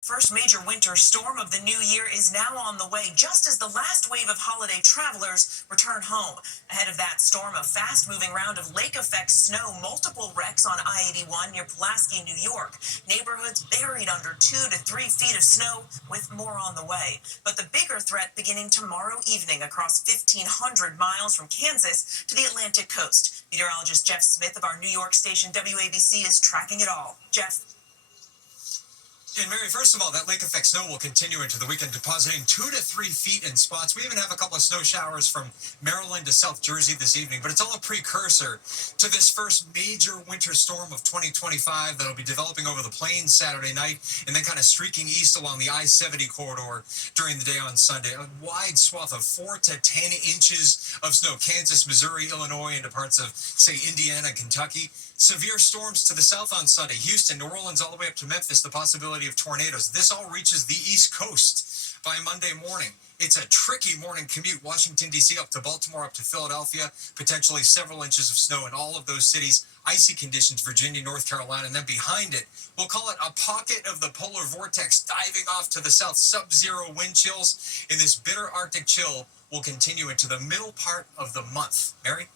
First major winter storm of the new year is now on the way, just as the last wave of holiday travelers return home. Ahead of that storm, a fast-moving round of lake-effect snow, multiple wrecks on I-81 near Pulaski, New York. Neighborhoods buried under 2 to 3 feet of snow, with more on the way. But the bigger threat beginning tomorrow evening across 1,500 miles from Kansas to the Atlantic coast. Meteorologist Jeff Smith of our New York station WABC is tracking it all. Jeff? And Mary, first of all, that lake effect snow will continue into the weekend, depositing 2 to 3 feet in spots. We even have a couple of snow showers from Maryland to South Jersey this evening, but it's all a precursor to this first major winter storm of 2025 that'll be developing over the plains Saturday night and then kind of streaking east along the I-70 corridor during the day on Sunday. A wide swath of 4 to 10 inches of snow, Kansas, Missouri, Illinois, into parts of, say, Indiana, Kentucky. Severe storms to the south on Sunday. Houston, New Orleans, all the way up to Memphis, the possibility of tornadoes. This all reaches the East Coast by Monday morning. It's a tricky morning commute. Washington, D.C. up to Baltimore, up to Philadelphia, potentially several inches of snow in all of those cities. Icy conditions, Virginia, North Carolina, and then behind it, we'll call it a pocket of the polar vortex diving off to the south. Sub-zero wind chills in this bitter Arctic chill will continue into the middle part of the month. Mary?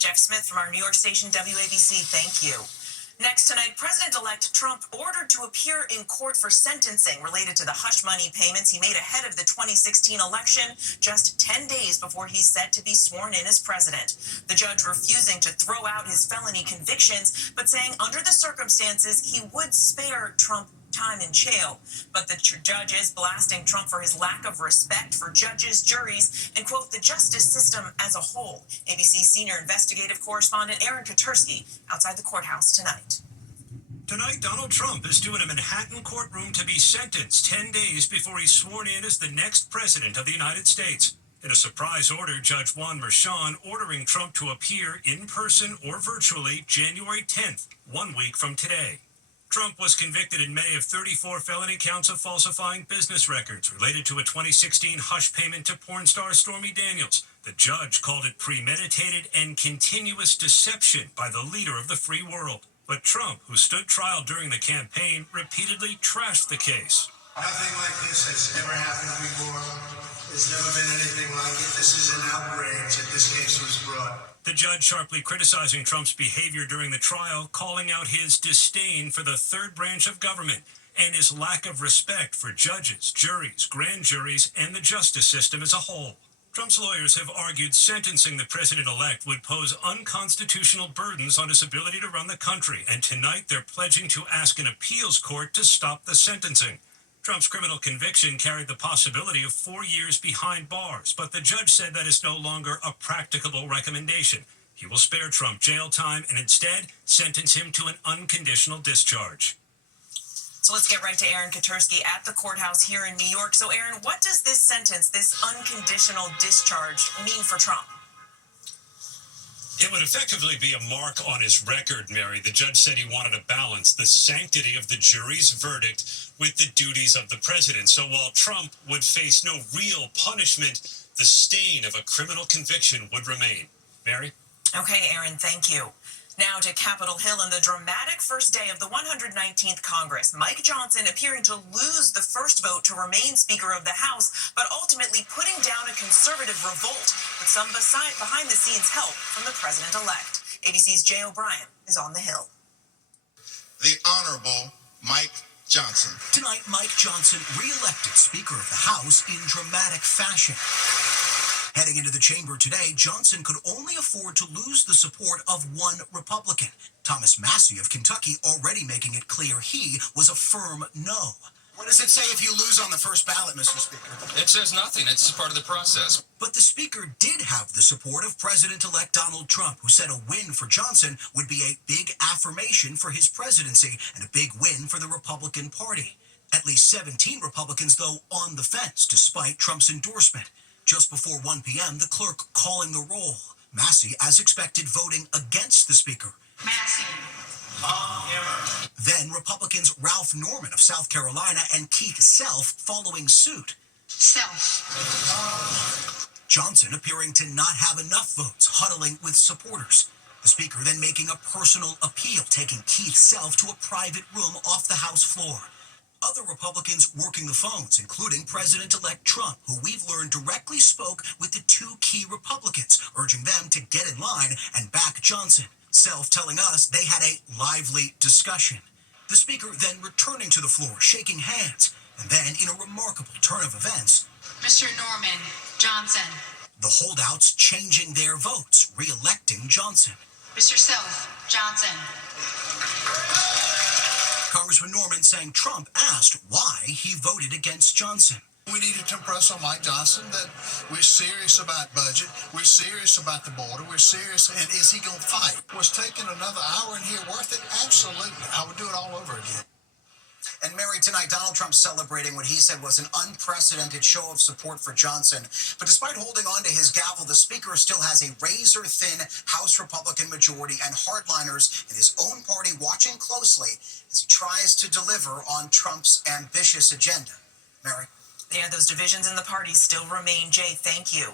Jeff Smith from our New York station WABC, thank you. Next tonight, President-elect Trump ordered to appear in court for sentencing related to the hush money payments he made ahead of the 2016 election, just 10 days before he's set to be sworn in as president. The judge refusing to throw out his felony convictions, but saying under the circumstances he would spare Trump time in jail. But the judge is blasting Trump for his lack of respect for judges, juries, and, quote, the justice system as a whole. ABC senior investigative correspondent Aaron Katersky outside the courthouse tonight. Tonight, Donald Trump is due in a Manhattan courtroom to be sentenced 10 days before he's sworn in as the next president of the United States. In a surprise order, Judge Juan Merchan ordering Trump to appear in person or virtually January 10th, 1 week from today. Trump was convicted in May of 34 felony counts of falsifying business records related to a 2016 hush payment to porn star Stormy Daniels. The judge called it premeditated and continuous deception by the leader of the free world. But Trump, who stood trial during the campaign, repeatedly trashed the case. Nothing like this has ever happened before. There's never been anything like it. This is an outrage that this case was brought. The judge sharply criticizing Trump's behavior during the trial, calling out his disdain for the third branch of government and his lack of respect for judges, juries, grand juries, and the justice system as a whole. Trump's lawyers have argued sentencing the president-elect would pose unconstitutional burdens on his ability to run the country, and tonight they're pledging to ask an appeals court to stop the sentencing. Trump's criminal conviction carried the possibility of 4 years behind bars, but the judge said that is no longer a practicable recommendation. He will spare Trump jail time and instead sentence him to an unconditional discharge. So let's get right to Aaron Katersky at the courthouse here in New York. So, Aaron, what does this sentence, this unconditional discharge, mean for Trump? It would effectively be a mark on his record, Mary. The judge said he wanted to balance the sanctity of the jury's verdict with the duties of the president. So while Trump would face no real punishment, the stain of a criminal conviction would remain. Mary? Okay, Aaron, thank you. Now to Capitol Hill and the dramatic first day of the 119th Congress. Mike Johnson appearing to lose the first vote to remain Speaker of the House, but ultimately putting down a conservative revolt with some behind-the-scenes help from the president-elect. ABC's Jay O'Brien is on the Hill. The Honorable Mike Johnson. Tonight, Mike Johnson re-elected Speaker of the House in dramatic fashion. Heading into the chamber today, Johnson could only afford to lose the support of one Republican. Thomas Massie of Kentucky already making it clear he was a firm no. What does it say if you lose on the first ballot, Mr. Speaker? It says nothing. It's part of the process. But the Speaker did have the support of President-elect Donald Trump, who said a win for Johnson would be a big affirmation for his presidency and a big win for the Republican Party. At least 17 Republicans, though, on the fence, despite Trump's endorsement. Just before 1 p.m., the clerk calling the roll. Massie, as expected, voting against the Speaker. Massey. Tom Emmer. Then Republicans Ralph Norman of South Carolina and Keith Self following suit. Self. Johnson appearing to not have enough votes, huddling with supporters. The Speaker then making a personal appeal, taking Keith Self to a private room off the House floor. other Republicans working the phones, including President-elect Trump, who we've learned directly spoke with the two key Republicans, urging them to get in line and back Johnson. Self telling us they had a lively discussion. The speaker then returning to the floor, shaking hands, and then, in a remarkable turn of events, Mr. Norman Johnson. the holdouts changing their votes, re-electing Johnson. Mr. Self Johnson. Congressman Norman saying Trump asked why he voted against Johnson. We needed to impress on Mike Johnson that we're serious about budget, we're serious about the border, we're serious, and is he going to fight? Was taking another hour in here worth it? Absolutely. I would do it all over again. And Mary, tonight, Donald Trump celebrating what he said was an unprecedented show of support for Johnson. But despite holding on to his gavel, the speaker still has a razor-thin House Republican majority and hardliners in his own party watching closely as he tries to deliver on Trump's ambitious agenda. Mary? Yeah, those divisions in the party still remain. Jay, thank you.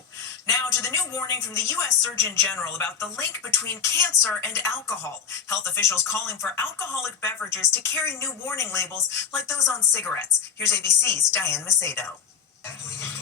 Now to the new warning from the U.S. Surgeon General about the link between cancer and alcohol. Health officials calling for alcoholic beverages to carry new warning labels like those on cigarettes. Here's ABC's Diane Macedo.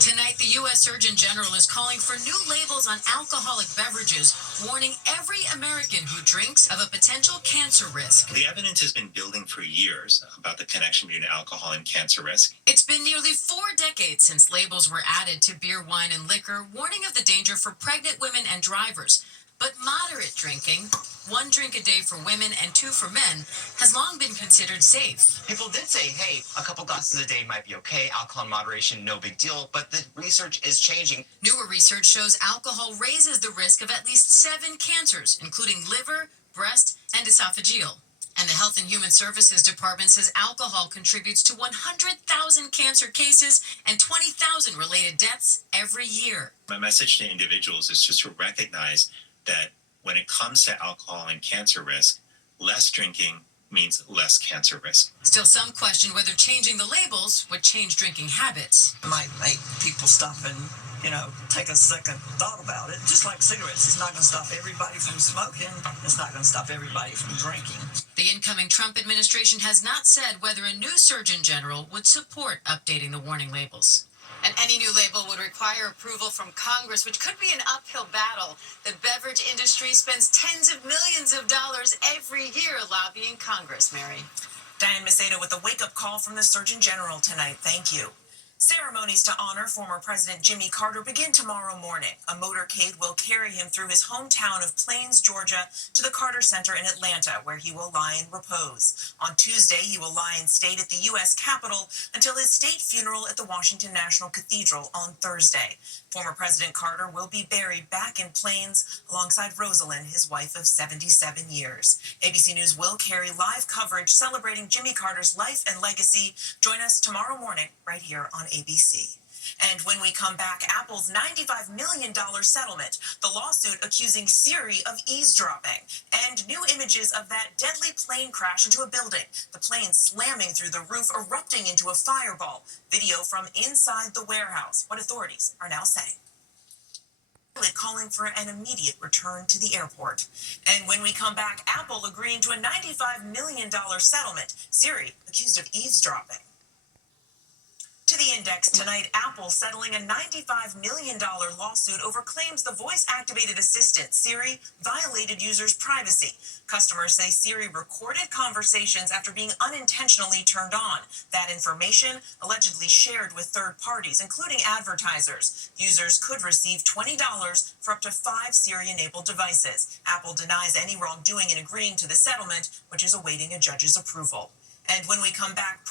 Tonight, the U.S. Surgeon General is calling for new labels on alcoholic beverages, warning every American who drinks of a potential cancer risk. The evidence has been building for years about the connection between alcohol and cancer risk. It's been nearly 4 decades since labels were added to beer, wine, and liquor, warning of the danger for pregnant women and drivers. But moderate drinking, 1 drink a day for women and 2 for men, has long been considered safe. People did say, hey, a couple glasses a day might be okay, alcohol in moderation, no big deal, but the research is changing. Newer research shows alcohol raises the risk of at least 7 cancers, including liver, breast, and esophageal. And the Health and Human Services Department says alcohol contributes to 100,000 cancer cases and 20,000 related deaths every year. My message to individuals is just to recognize that when it comes to alcohol and cancer risk, less drinking means less cancer risk. Still, some question whether changing the labels would change drinking habits. It might make people stop and, take a second thought about it. Just like cigarettes, it's not going to stop everybody from smoking. It's not going to stop everybody from drinking. The incoming Trump administration has not said whether a new Surgeon General would support updating the warning labels. And any new label would require approval from Congress, which could be an uphill battle. The beverage industry spends tens of millions of dollars every year lobbying Congress, Mary. Diane Macedo with a wake-up call from the Surgeon General tonight. Thank you. Ceremonies to honor former President Jimmy Carter begin tomorrow morning. A motorcade will carry him through his hometown of Plains, Georgia, to the Carter Center in Atlanta, where he will lie in repose. On Tuesday, he will lie in state at the U.S. Capitol until his state funeral at the Washington National Cathedral on Thursday. Former President Carter will be buried back in Plains alongside Rosalind, his wife of 77 years. ABC News will carry live coverage celebrating Jimmy Carter's life and legacy. Join us tomorrow morning right here on ABC. And when we come back, Apple's $95 million settlement, the lawsuit accusing Siri of eavesdropping, and new images of that deadly plane crash into a building, the plane slamming through the roof, erupting into a fireball. Video from inside the warehouse, what authorities are now saying. Calling for an immediate return to the airport. And when we come back, Apple agreeing to a $95 million settlement, Siri accused of eavesdropping. To the index tonight, Apple settling a $95 million lawsuit over claims the voice-activated assistant, Siri, violated users' privacy. Customers say Siri recorded conversations after being unintentionally turned on. That information allegedly shared with third parties, including advertisers. Users could receive $20 for up to 5 Siri-enabled devices. Apple denies any wrongdoing in agreeing to the settlement, which is awaiting a judge's approval. And when we come back,